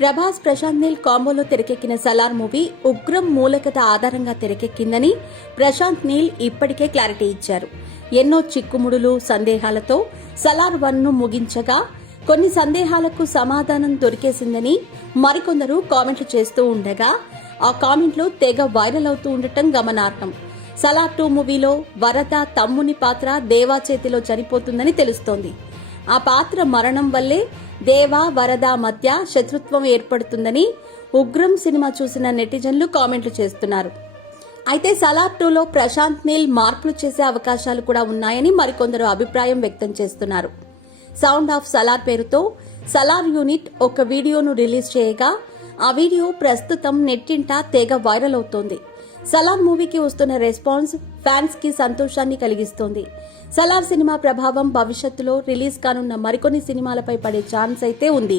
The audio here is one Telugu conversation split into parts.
ప్రభాస్ ప్రశాంత్ నీల్ కాంబోలో తెరకెక్కిన సలార్ మూవీ ఉగ్రం మూలకథ ఆధారంగా తెరకెక్కిందని ప్రశాంత్ నీల్ ఇప్పటికే క్లారిటీ ఇచ్చారు. ఎన్నో చిక్కుముడులు సందేహాలతో సలార్ 1ను ముగించగా కొన్ని సందేహాలకు సమాధానం దొరికేసిందని మరికొందరు కామెంట్లు చేస్తూ ఉండగా ఆ కామెంట్లు తెగ వైరల్ అవుతూ ఉండటం గమనార్హం. సలార్ 2 మూవీలో వరద తమ్ముని పాత్ర దేవా చేతిలో చనిపోతుందని తెలుస్తోంది. ఆ పాత్ర మరణం వల్లే దేవా వరద మధ్య శత్రుత్వం ఏర్పడుతుందని ఉగ్రం సినిమా చూసిన నెటిజన్లు కామెంట్లు చేస్తున్నారు. అయితే సలార్ 2లో ప్రశాంత్ నీల్ మార్పులు చేసే అవకాశాలు కూడా ఉన్నాయని మరికొందరు అభిప్రాయం వ్యక్తం చేస్తున్నారు. సౌండ్ ఆఫ్ సలార్ పేరుతో సలార్ యూనిట్ ఒక వీడియోను రిలీజ్ చేయగా ఆ వీడియో ప్రస్తుతం నెట్టింట తెగ వైరల్ అవుతోంది. సలార్ మూవీకి వస్తున్న రెస్పాన్స్ ఫ్యాన్స్ కి సంతోషాన్ని కలిగిస్తోంది. సలార్ సినిమా ప్రభావం భవిష్యత్తులో రిలీజ్ కానున్న మరికొన్ని సినిమాలపై పడే ఛాన్స్ అయితే ఉంది.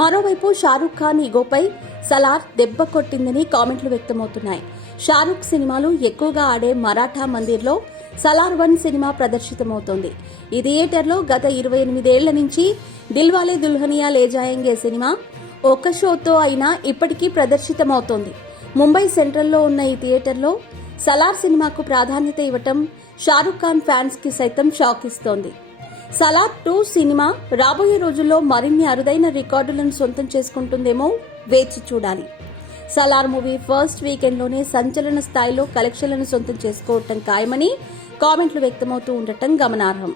మరోవైపు షారూక్ ఖాన్ ఈగోపై సలార్ దెబ్బ కొట్టిందని కామెంట్లు వ్యక్తమవుతున్నాయి. షారూక్ సినిమాలు ఎక్కువగా ఆడే మరాఠా మందిర్లో సలార్ 1 సినిమా ప్రదర్శితమవుతోంది. ఈ థియేటర్లో గత 28 ఏళ్ల నుంచి దిల్వాలే దుల్హనియా లే జాయేంగే సినిమా ఒక షోతో అయినా ఇప్పటికీ ప్రదర్శితమవుతోంది. ముంబై సెంట్రల్లో ఉన్న ఈ థియేటర్లో సలార్ సినిమాకు ప్రాధాన్యత ఇవ్వటం షారూక్ ఖాన్ ఫ్యాన్స్ కి సైతం షాక్ ఇస్తోంది. సలార్ 2 సినిమా రాబోయే రోజుల్లో మరిన్ని అరుదైన రికార్డులను సొంతం చేసుకుంటుందేమో వేచి చూడాలి. సలార్ మూవీ ఫస్ట్ వీకెండ్లోనే సంచలన స్థాయిలో కలెక్షన్లను సొంతం చేసుకోవటం ఖాయమని కామెంట్లు వ్యక్తమవుతూ ఉండటం గమనార్హం.